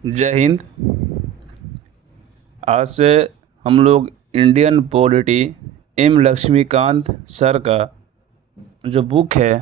जय हिंद। आज से हम लोग Indian polity M Lakshmikanth sir का जो बुक है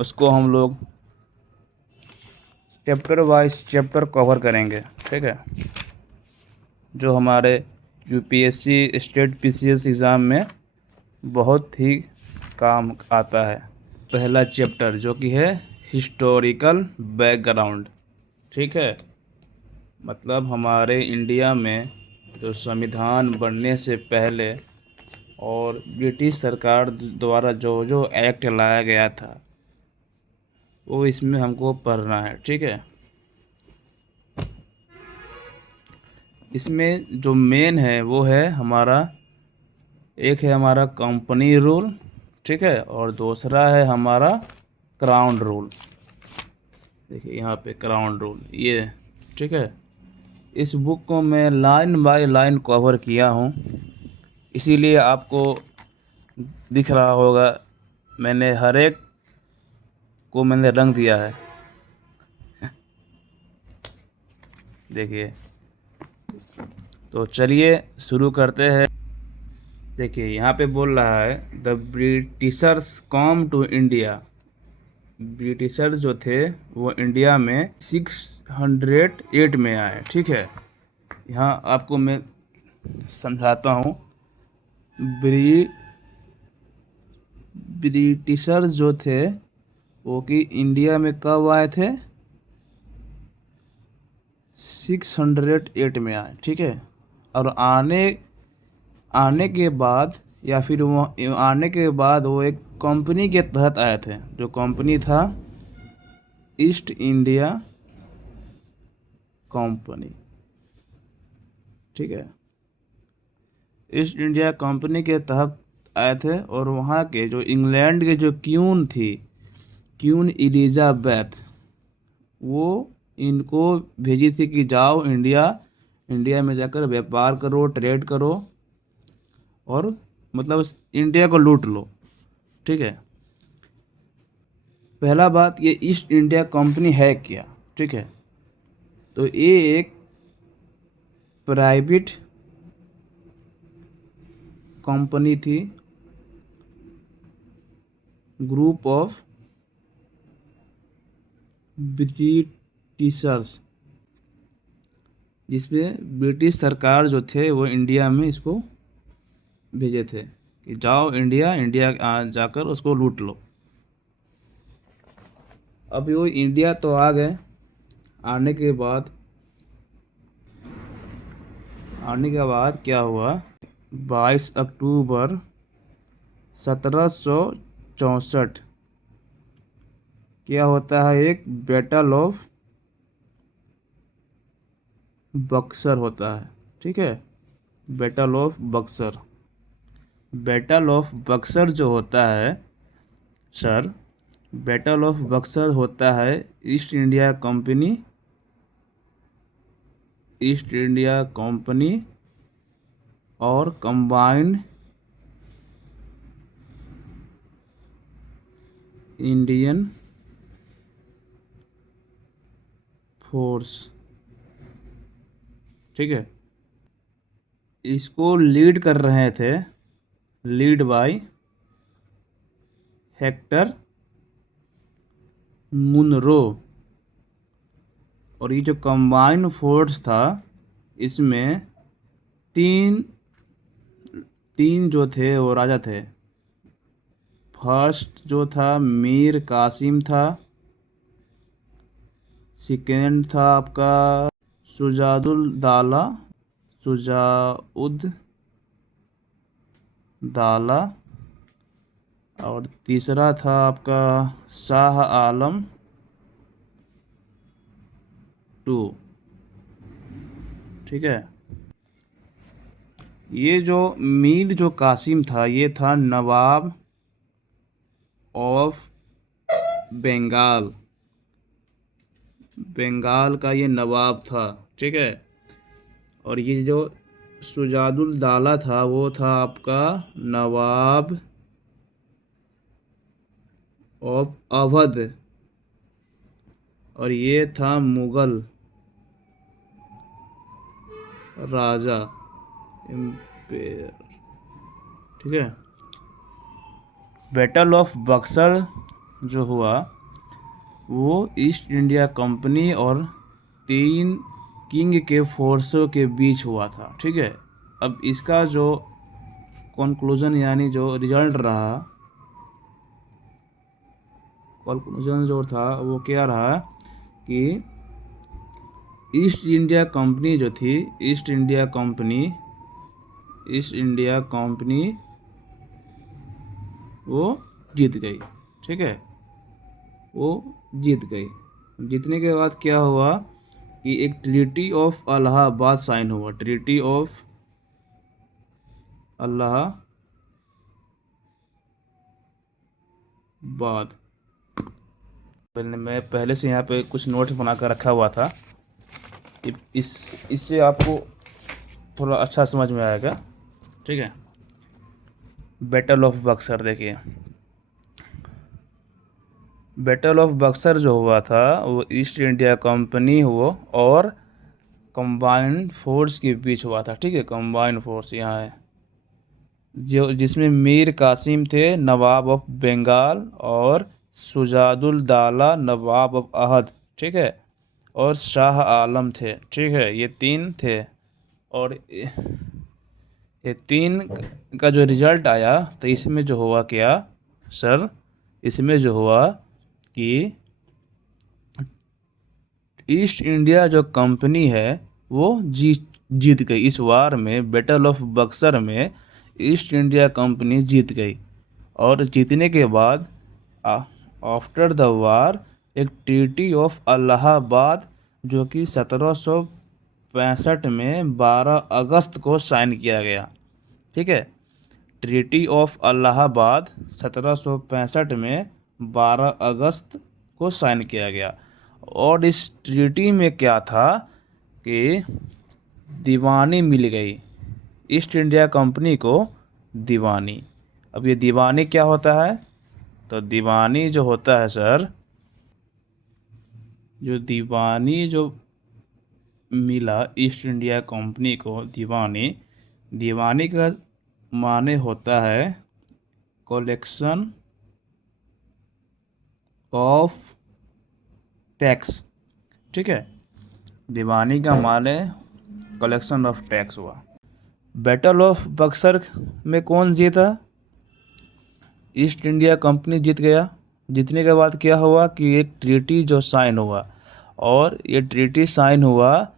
उसको हम लोग चैप्टर वाइज चैप्टर कवर करेंगे। ठीक है, जो हमारे यूपीएससी स्टेट पीसीएस एग्ज़ाम में बहुत ही काम आता है। पहला चैप्टर जो कि है हिस्टोरिकल बैकग्राउंड। ठीक है, मतलब हमारे इंडिया में जो संविधान बनने से पहले और ब्रिटिश सरकार द्वारा जो जो एक्ट लाया गया था वो इसमें हमको पढ़ना है। ठीक है, इसमें जो मेन है वो है हमारा, एक है हमारा कंपनी रूल, ठीक है, और दूसरा है हमारा क्राउन रूल। देखिए यहाँ पे क्राउन रूल ये, ठीक है। इस बुक को मैं लाइन बाय लाइन कवर किया हूँ, इसीलिए आपको दिख रहा होगा मैंने हर एक को मैंने रंग दिया है। देखिए, तो चलिए शुरू करते हैं। देखिए यहाँ पे बोल रहा है the Britishers come to India. Britishers जो थे वो इंडिया में 608 में आए। ठीक है, यहाँ आपको मैं समझाता हूँ। ब्रिटिशर्स जो थे वो कि इंडिया में कब आए थे? 608 में आए। ठीक है, और आने आने के बाद या फिर वो आने के बाद वो एक कंपनी के तहत आए थे, जो कंपनी था ईस्ट इंडिया कंपनी। ठीक है, ईस्ट इंडिया कंपनी के तहत आए थे और वहाँ के जो इंग्लैंड के जो क्वीन थी, क्वीन एलिजाबेथ, वो इनको भेजी थी कि जाओ इंडिया, इंडिया में जाकर व्यापार करो, ट्रेड करो और मतलब इंडिया को लूट लो। ठीक है, पहला बात ये ईस्ट इंडिया कंपनी है क्या? ठीक है, तो ये एक प्राइवेट कंपनी थी, ग्रुप ऑफ ब्रिटिशर्स, जिसमें ब्रिटिश सरकार जो थे वो इंडिया में इसको भेजे थे कि जाओ इंडिया, इंडिया जाकर उसको लूट लो। अब वो इंडिया तो आ गए। आने के बाद क्या हुआ? 22 अक्टूबर 1764 क्या होता है? एक बैटल ऑफ बक्सर होता है। ठीक है, battle of Buxar. Battle of Buxar जो होता है सर, बैटल ऑफ बक्सर होता है ईस्ट इंडिया कंपनी और कंबाइंड इंडियन फोर्स। ठीक है, इसको लीड कर रहे थे, लीड बाय हेक्टर मुनरो। और ये जो कंबाइंड फोर्स था इसमें तीन तीन जो थे वो राजा थे। फर्स्ट जो था मीर कासिम था, सेकेंड था आपका शुजाउद दाला, और तीसरा था आपका शाह आलम टू। ठीक है, ये जो मीर जो कासिम था ये था नवाब ऑफ बंगाल, बंगाल का ये नवाब था। ठीक है, और ये जो शुजाउल दाला था वो था आपका नवाब ऑफ अवध, और ये था मुगल राजा एम्पायर, ठीक है। बैटल ऑफ बक्सर जो हुआ वो ईस्ट इंडिया कंपनी और 3 किंग के फोर्सों के बीच हुआ था, ठीक है। अब इसका जो कंक्लूजन यानी जो रिजल्ट रहा, कंक्लूजन जो था वो क्या रहा कि ईस्ट इंडिया कंपनी जो थी, ईस्ट इंडिया कंपनी वो जीत गई, ठीक है। वो जीत गई। जीतने के बाद क्या हुआ कि एक ट्रीटी ऑफ इलाहाबाद साइन हुआ, ट्रीटी ऑफ इलाहाबाद। मैं पहले से यहाँ पे कुछ नोट्स बना कर रखा हुआ था, इससे आपको थोड़ा अच्छा समझ में आएगा, ठीक है। बैटल ऑफ बक्सर देखिए, बैटल ऑफ बक्सर जो हुआ था वो ईस्ट इंडिया कंपनी हुआ और कंबाइंड फोर्स के बीच हुआ था, ठीक है। कंबाइंड फोर्स यहाँ है जो जिसमें मीर कासिम थे नवाब ऑफ बंगाल और सुजादुल दाला नवाब ऑफ अहद, ठीक है, और शाह आलम थे, ठीक है। ये 3 थे और ये 3 का जो रिजल्ट आया तो इसमें जो हुआ क्या सर, इसमें जो हुआ कि ईस्ट इंडिया जो कंपनी है वो जीत गई इस वार में। बैटल ऑफ बक्सर में ईस्ट इंडिया कंपनी जीत गई और जीतने के बाद आफ्टर द वार एक ट्रीटी ऑफ इलाहाबाद जो कि 1765 में 12 अगस्त को साइन किया गया, ठीक है। ट्रीटी ऑफ इलाहाबाद 1765 में 12 अगस्त को साइन किया गया और इस ट्रीटी में क्या था कि दीवानी मिल गई ईस्ट इंडिया कंपनी को, दीवानी। अब ये दीवानी क्या होता है, तो दीवानी जो होता है सर, जो दीवानी जो मिला ईस्ट इंडिया कंपनी को, दीवानी का माने होता है कलेक्शन ऑफ टैक्स, ठीक है। दीवानी का माने कलेक्शन ऑफ टैक्स हुआ। बैटल ऑफ बक्सर में कौन जीता, ईस्ट इंडिया कंपनी जीत गया। जीतने के बाद क्या हुआ कि एक ट्रीटी जो साइन हुआ और ये ट्रीटी साइन हुआ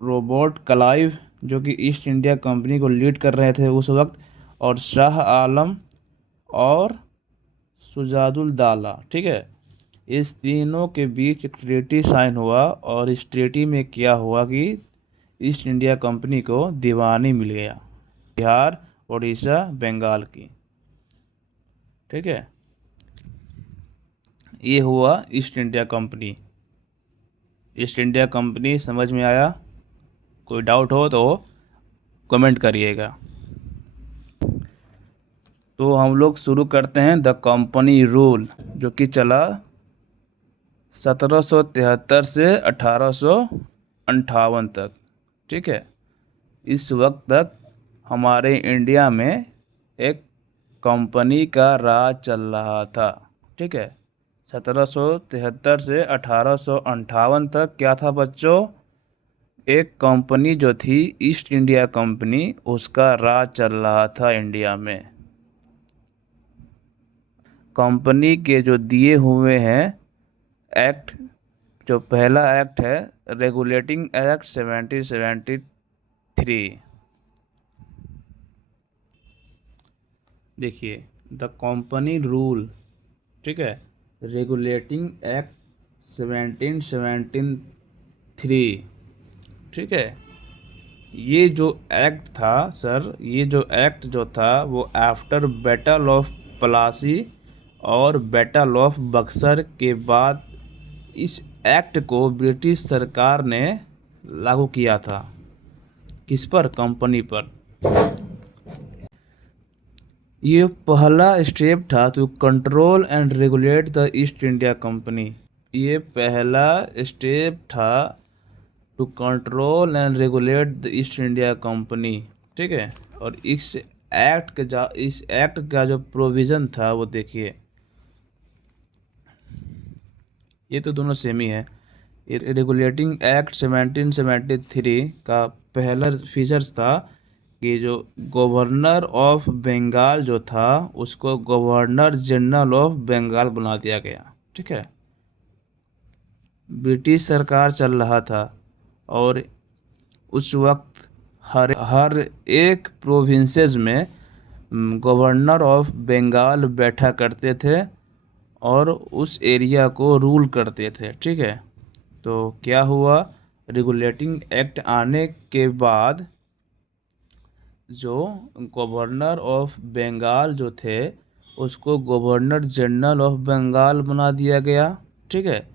रोबोट क्लाइव जो कि ईस्ट इंडिया कंपनी को लीड कर रहे थे उस वक्त, और शाह आलम और सुजादुल दाला, ठीक है। इस तीनों के बीच एक ट्रीटी साइन हुआ और इस ट्रीटी में क्या हुआ कि ईस्ट इंडिया कंपनी को दीवानी मिल गया बिहार, उड़ीसा, बंगाल की, ठीक है। ये हुआ east India company. East India company समझ में आया? कोई डाउट हो तो कमेंट करिएगा। तो हम लोग शुरू करते हैं द कंपनी रूल जो कि चला 1773 से 1858 तक, ठीक है। इस वक्त तक हमारे इंडिया में एक कंपनी का राज चल रहा था, ठीक है। 1773 से 1858 तक क्या था बच्चों, एक कंपनी जो थी ईस्ट इंडिया कंपनी, उसका राज चल रहा था इंडिया में। कंपनी के जो दिए हुए हैं एक्ट, जो पहला एक्ट है रेगुलेटिंग एक्ट 1773, देखिए द कंपनी रूल, ठीक है, रेगुलेटिंग एक्ट 1773, ठीक है। ये जो एक्ट था सर, ये जो एक्ट जो था वो आफ्टर बैटल ऑफ प्लासी और बैटल ऑफ बक्सर के बाद इस एक्ट को ब्रिटिश सरकार ने लागू किया था। किस पर, कंपनी पर। ये पहला स्टेप था to control and regulate the East India Company. ये पहला स्टेप था to control and regulate the East India Company. ठीक है, और इस एक्ट का जो प्रोविज़न था वो देखिए, ये तो दोनों सेम ही है। रेगुलेटिंग एक्ट 1773 का पहला फीचर्स था कि जो गवर्नर ऑफ बंगाल जो था उसको गवर्नर जनरल ऑफ बंगाल बना दिया गया। ठीक है, ब्रिटिश सरकार चल रहा था और उस वक्त हर एक प्रोविंसेस में गवर्नर ऑफ बंगाल बैठा करते थे और उस एरिया को रूल करते थे। ठीक है, तो क्या हुआ, रेगुलेटिंग एक्ट आने के बाद जो गवर्नर ऑफ बंगाल जो थे उसको गवर्नर जनरल ऑफ बंगाल बना दिया गया। ठीक है,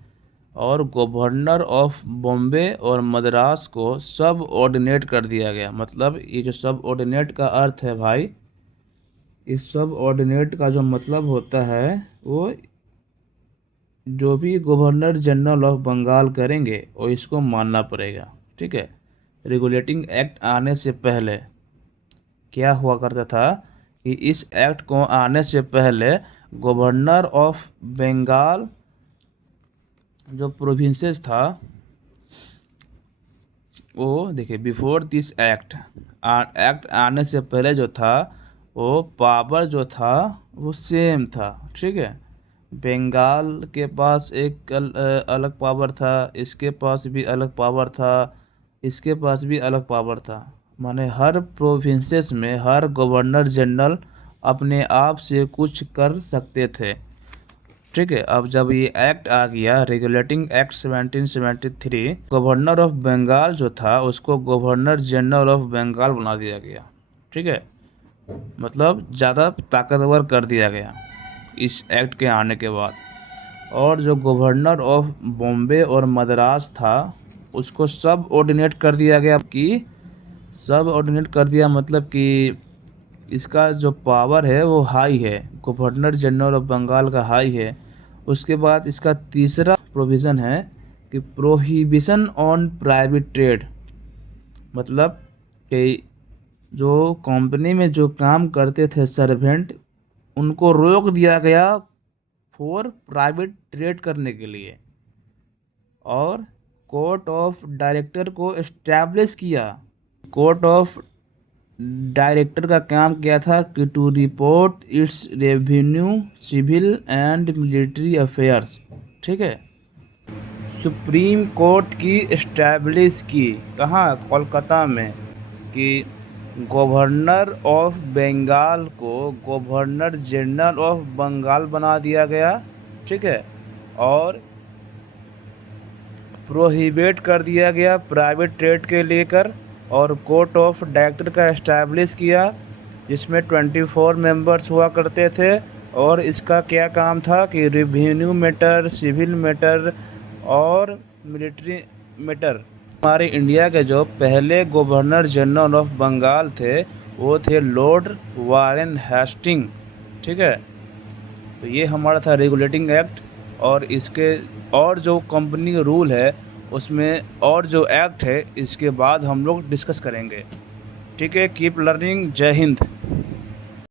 और गवर्नर ऑफ बॉम्बे और मद्रास को सब ऑर्डिनेट कर दिया गया। मतलब ये जो सब ऑर्डिनेट का अर्थ है भाई, इस सब ऑर्डिनेट का जो मतलब होता है वो जो भी गवर्नर जनरल ऑफ बंगाल करेंगे वो इसको मानना पड़ेगा। ठीक है, रेगुलेटिंग एक्ट आने से पहले क्या हुआ करता था कि इस एक्ट को आने से पहले गवर्नर ऑफ बंगाल जो प्रोविंसेस था वो देखिए, बिफोर दिस एक्ट आने से पहले जो था वो पावर जो था वो सेम था। ठीक है, बंगाल के पास एक अलग पावर था, इसके पास भी अलग पावर था, इसके पास भी अलग पावर था। माने हर प्रोविंसेस में हर गवर्नर जनरल अपने आप से कुछ कर सकते थे। ठीक है, अब जब ये एक्ट आ गया regulating act 1773, governor of Bengal जो था उसको गवर्नर जनरल ऑफ बंगाल बना दिया गया। ठीक है, मतलब ज़्यादा ताकतवर कर दिया गया इस एक्ट के आने के बाद। और जो गवर्नर ऑफ बॉम्बे और मद्रास था उसको सब ऑर्डिनेट कर दिया गया कि सब ऑर्डिनेट कर दिया, मतलब कि इसका जो पावर है वो हाई है, गवर्नर जनरल ऑफ बंगाल का हाई है। उसके बाद इसका तीसरा प्रोविज़न है कि प्रोहिबिशन ऑन प्राइवेट ट्रेड, मतलब कि जो कंपनी में जो काम करते थे सर्वेंट उनको रोक दिया गया फॉर प्राइवेट ट्रेड करने के लिए। और कोर्ट ऑफ डायरेक्टर को एस्टैब्लिश किया। कोर्ट ऑफ डायरेक्टर का काम किया था कि to report its revenue, civil and military affairs. ठीक है, सुप्रीम कोर्ट की एस्टैब्लिश की कहाँ, कोलकाता में, कि गवर्नर ऑफ बंगाल को गवर्नर जनरल ऑफ बंगाल बना दिया गया। ठीक है, और प्रोहिबिट कर दिया गया प्राइवेट ट्रेड के लेकर, और कोर्ट ऑफ डायरेक्टर का एस्टैब्लिश किया जिसमें 24 मेंबर्स हुआ करते थे। और इसका क्या काम था कि रेवेन्यू मैटर, सिविल मैटर और मिलिट्री मैटर। हमारे इंडिया के जो पहले गवर्नर जनरल ऑफ बंगाल थे वो थे लॉर्ड वारेन हेस्टिंग। ठीक है, तो ये हमारा था रेगुलेटिंग एक्ट। और इसके और जो कंपनी रूल है उसमें और जो एक्ट है इसके बाद हम लोग डिस्कस करेंगे। ठीक है, कीप लर्निंग। जय हिंद।